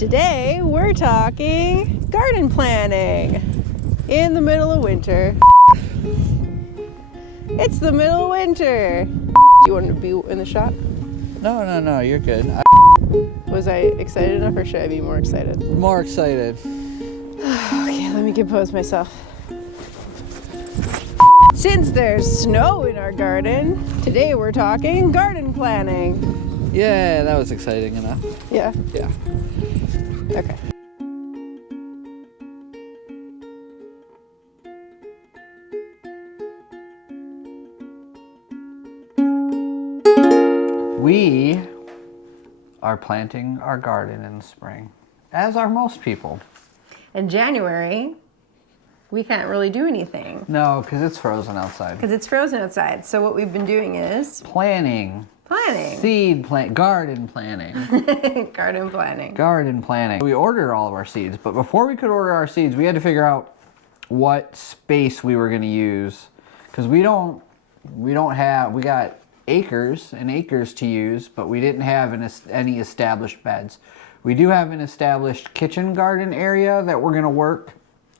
Today we're talking garden planning in the middle of winter. It's the middle of winter. Do you want to be in the shot? No, you're good. Was I excited enough or should I be more excited? More excited. Okay, let me compose myself. Since there's snow in our garden, today we're talking garden planning. Yeah, that was exciting enough. Yeah? Yeah. Okay. We are planting our garden in the spring, as are most people. In January, we can't really do anything. No, because it's frozen outside. Because it's frozen outside. So what we've been doing is Planning. Garden planning. garden planning. Garden planning. We ordered all of our seeds, but before we could order our seeds, we had to figure out what space we were going to use, because we got acres and acres to use, but we didn't have any established beds. We do have an established kitchen garden area that we're going to work,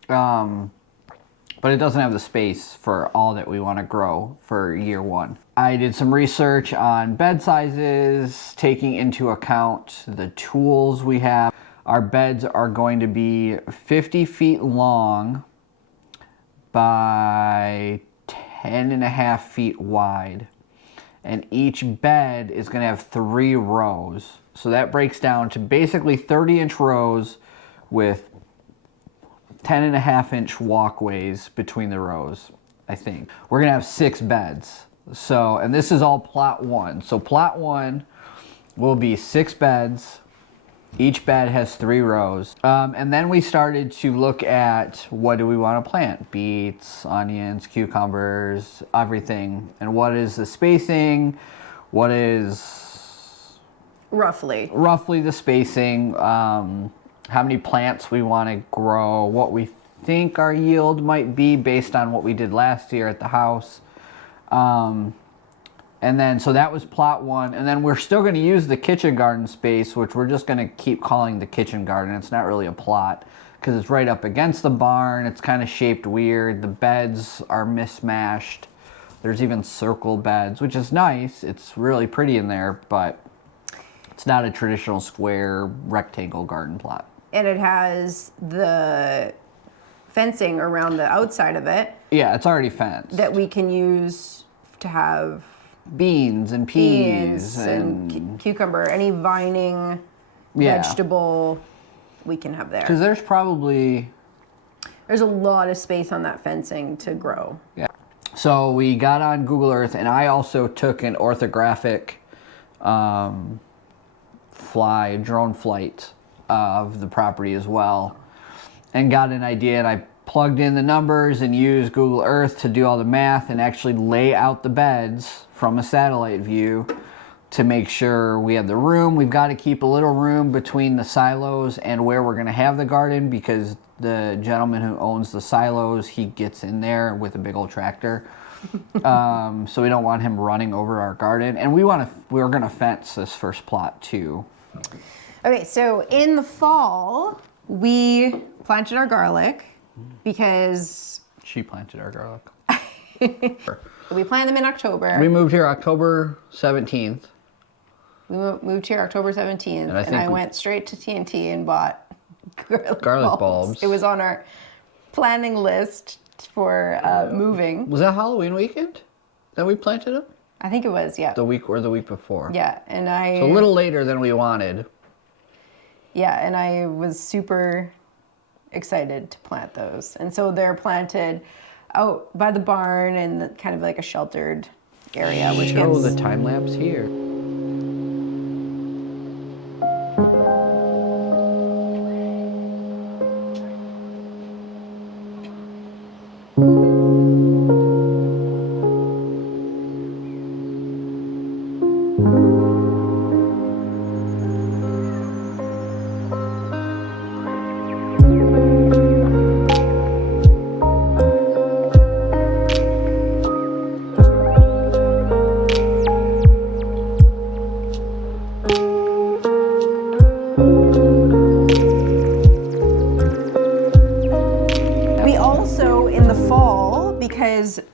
but it doesn't have the space for all that we want to grow for year one. I did some research on bed sizes, taking into account the tools we have. Our beds are going to be 50 feet long by 10.5 feet wide. And each bed is going to have 3 rows. So that breaks down to basically 30-inch rows with 10.5-inch walkways between the rows, I think. We're going to have 6 beds. So, and this is all plot 1. So plot 1 will be 6 beds. Each bed has 3 rows. And then we started to look at what do we want to plant? Beets, onions, cucumbers, everything. And what is the spacing? What is... Roughly the spacing. How many plants we want to grow. What we think our yield might be based on what we did last year at the house. And then, so that was plot 1. And then we're still going to use the kitchen garden space, which we're just going to keep calling the kitchen garden. It's not really a plot because it's right up against the barn. It's kind of shaped weird. The beds are mismatched. There's even circle beds, which is nice. It's really pretty in there, but it's not a traditional square rectangle garden plot. And it has the fencing around the outside of it. Yeah, it's already fenced. That we can use to have beans and peas and cucumber, any vining vegetable we can have there. Because there's a lot of space on that fencing to grow. Yeah. So we got on Google Earth, and I also took an orthographic drone flight of the property as well, and got an idea, and I plugged in the numbers and used Google Earth to do all the math and actually lay out the beds from a satellite view to make sure we have the room. We've got to keep a little room between the silos and where we're going to have the garden, because the gentleman who owns the silos, he gets in there with a big old tractor. So we don't want him running over our garden. And we're going to fence this first plot too. Okay, so in the fall, we planted our garlic because... She planted our garlic. We planted them in October. We moved here October 17th. We moved here October 17th, and I went straight to TNT and bought garlic bulbs. It was on our planning list for moving. Was that Halloween weekend that we planted them? I think it was, yeah. The week before. Yeah, and So a little later than we wanted. Yeah, and I was super excited to plant those. And so they're planted out by the barn and kind of like a sheltered area. Show the time lapse here.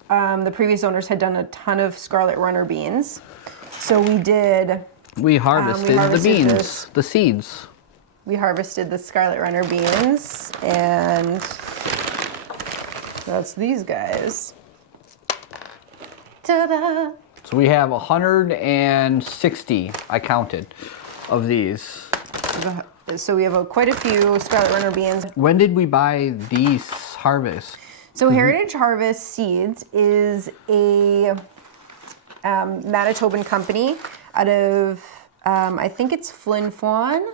the previous owners had done a ton of Scarlet Runner beans. So we did. We harvested the beans, the seeds. We harvested the Scarlet Runner beans, and that's these guys. Ta-da! So we have 160, I counted, of these. So we have quite a few Scarlet Runner beans. When did we buy these harvests? So Heritage Harvest Seeds is a Manitoban company out of, I think it's Flin Flon,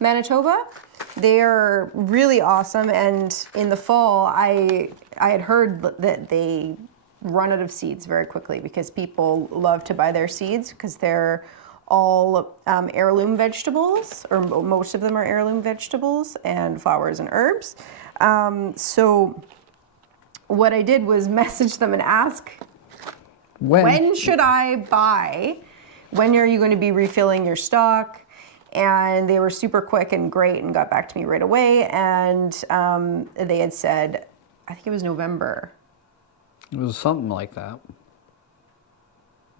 Manitoba. They are really awesome, and in the fall, I had heard that they run out of seeds very quickly because people love to buy their seeds because they're all heirloom vegetables, or most of them are heirloom vegetables and flowers and herbs. So what I did was message them and ask, when should I buy? When are you going to be refilling your stock? And they were super quick and great and got back to me right away. And they had said, I think it was November. It was something like that.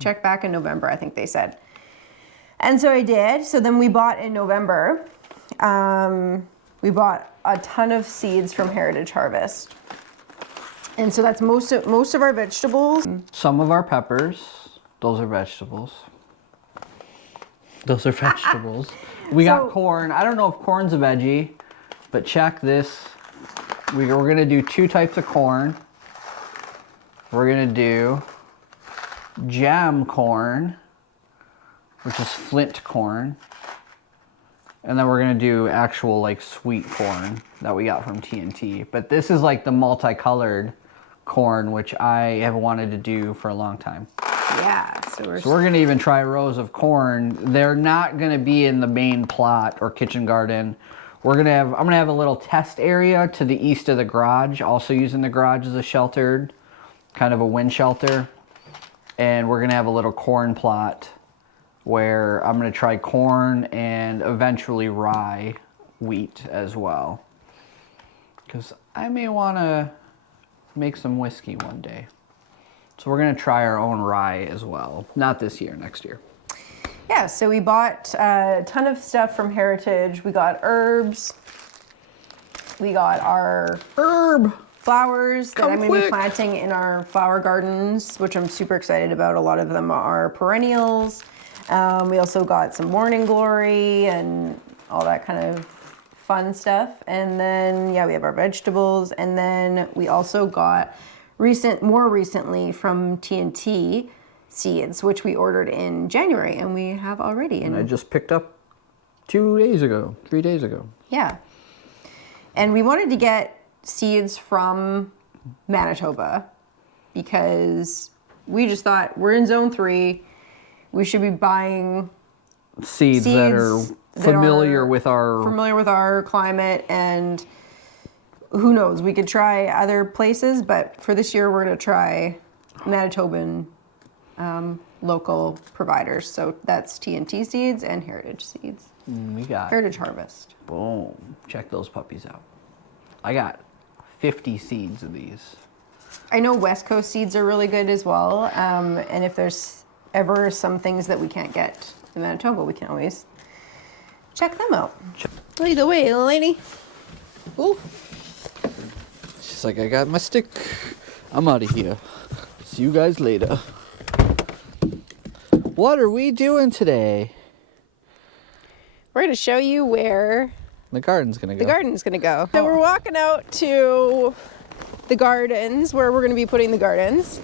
Check back in November, I think they said. And so I did. So then we bought in November. We bought a ton of seeds from Heritage Harvest. And so that's most of our vegetables. Some of our peppers, those are vegetables. Those are vegetables. We got corn. I don't know if corn's a veggie, but check this. We're gonna do 2 types of corn. We're gonna do jam corn, which is flint corn. And then we're gonna do actual like sweet corn that we got from TNT. But this is like the multicolored corn, which I have wanted to do for a long time. Yeah, so we're gonna even try rows of corn. They're not gonna be in the main plot or kitchen garden. I'm gonna have a little test area to the east of the garage, also using the garage as a sheltered, kind of a wind shelter. And we're gonna have a little corn plot where I'm gonna try corn and eventually rye wheat as well. Because I may wanna make some whiskey one day. So we're gonna try our own rye as well. Not this year, next year. Yeah, so we bought a ton of stuff from Heritage. We got herbs. We got our herb flowers that I'm gonna be planting in our flower gardens, which I'm super excited about. A lot of them are perennials. We also got some morning glory and all that kind of fun stuff. And then, yeah, we have our vegetables. And then we also got more recently from TNT seeds, which we ordered in January, and we have already. And I just picked up 3 days ago. Yeah. And we wanted to get seeds from Manitoba because we just thought we're in zone 3. We should be buying seeds that are familiar with our climate, and who knows, we could try other places, but for this year we're going to try Manitoban local providers. So that's TNT Seeds and Heritage Seeds. We got Heritage Harvest. Boom. Check those puppies out. I got 50 seeds of these. I know West Coast seeds are really good as well. And if there's ever some things that we can't get in Manitoba, we can always check them out. Lead the way, little lady. Ooh. She's like, I got my stick. I'm out of here. See you guys later. What are we doing today? We're going to show you where the garden's going to go. The garden's going to go. So we're walking out to the gardens where we're going to be putting the gardens.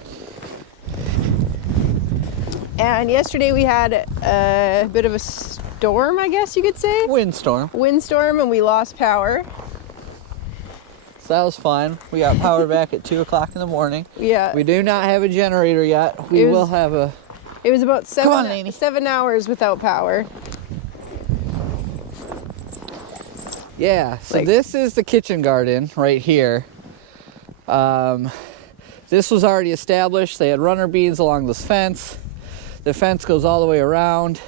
And yesterday we had a bit of a storm, I guess you could say. Windstorm, and we lost power. So that was fun. We got power back at 2 o'clock in the morning. Yeah. We do not have a generator yet. We will have a... It was about 7 hours without power. Yeah, so this is the kitchen garden right here. This was already established. They had runner beans along this fence. The fence goes all the way around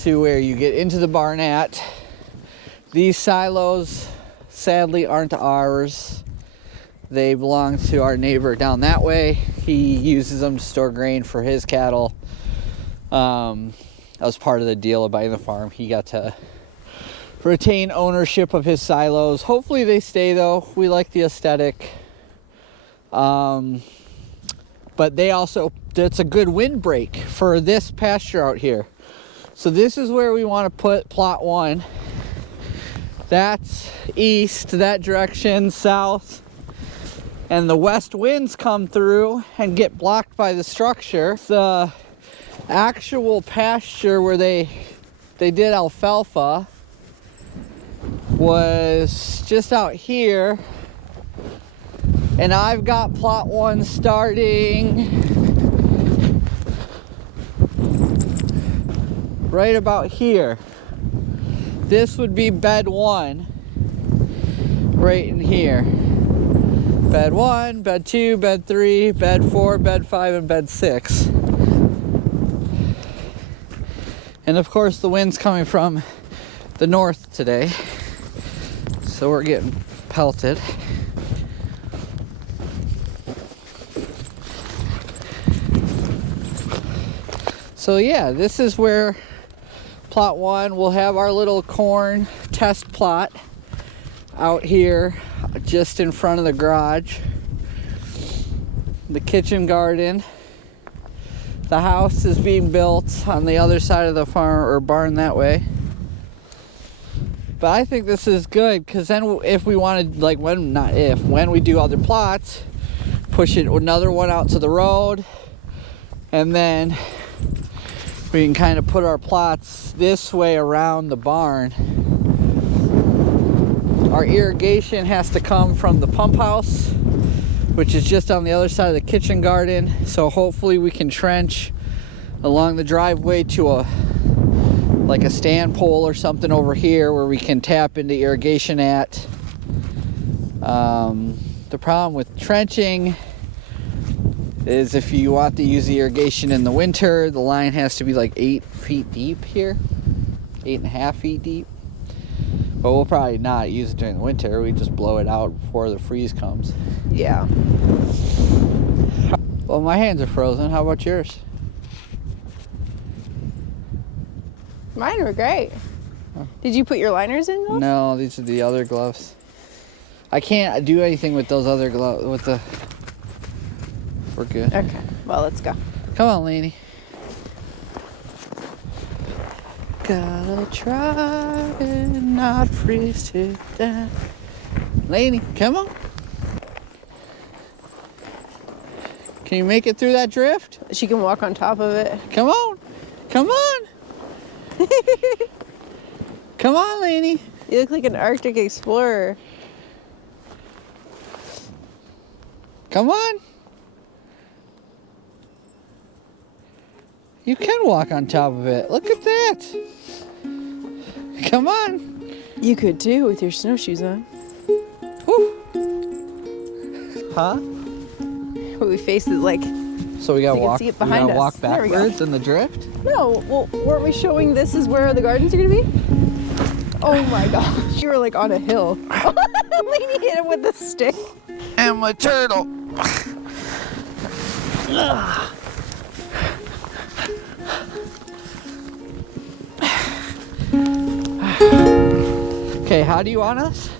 to where you get into the barn at. These silos sadly aren't ours. They belong to our neighbor down that way. He uses them to store grain for his cattle. That was part of the deal of buying the farm. He got to retain ownership of his silos. Hopefully they stay though. We like the aesthetic. But they also, it's a good windbreak for this pasture out here. So this is where we want to put plot 1. That's east, that direction, south. And the west winds come through and get blocked by the structure. The actual pasture where they did alfalfa was just out here. And I've got plot 1 starting right about here. This would be bed 1 right in here. Bed 1, bed 2, bed 3, bed 4, bed 5, and bed 6. And of course the wind's coming from the north today, so we're getting pelted. So yeah, this is where plot 1 will have our little corn test plot out here just in front of the garage. The kitchen garden. The house is being built on the other side of the farm or barn that way. But I think this is good because then if we wanted, like when we do other plots, push it another one out to the road, and then we can kind of put our plots this way around the barn. Our irrigation has to come from the pump house, which is just on the other side of the kitchen garden. So hopefully we can trench along the driveway to like a stand pole or something over here where we can tap into irrigation at. The problem with trenching is if you want to use the irrigation in the winter, the line has to be like 8 feet deep here, 8.5 feet deep. But we'll probably not use it during the winter. We just blow it out before the freeze comes. Yeah. Well, my hands are frozen. How about yours? Mine were great. Did you put your liners in those? No, these are the other gloves. I can't do anything with those other gloves. We're good. Okay, well, let's go. Come on, Lainey. Gotta try and not freeze to death. Lainey, come on. Can you make it through that drift? She can walk on top of it. Come on. Come on. Come on, Lainey. You look like an Arctic explorer. Come on. You can walk on top of it. Look at that. Come on. You could too with your snowshoes on. Whew. Huh? But we face it like, So we gotta you can walk. see it behind us. Walk There we go. backwards in the drift. no, well, weren't we showing this is where the gardens are gonna be? Oh my gosh, you were like on a hill. Lainey hit him with the stick. And my turtle. Okay, how do you want us?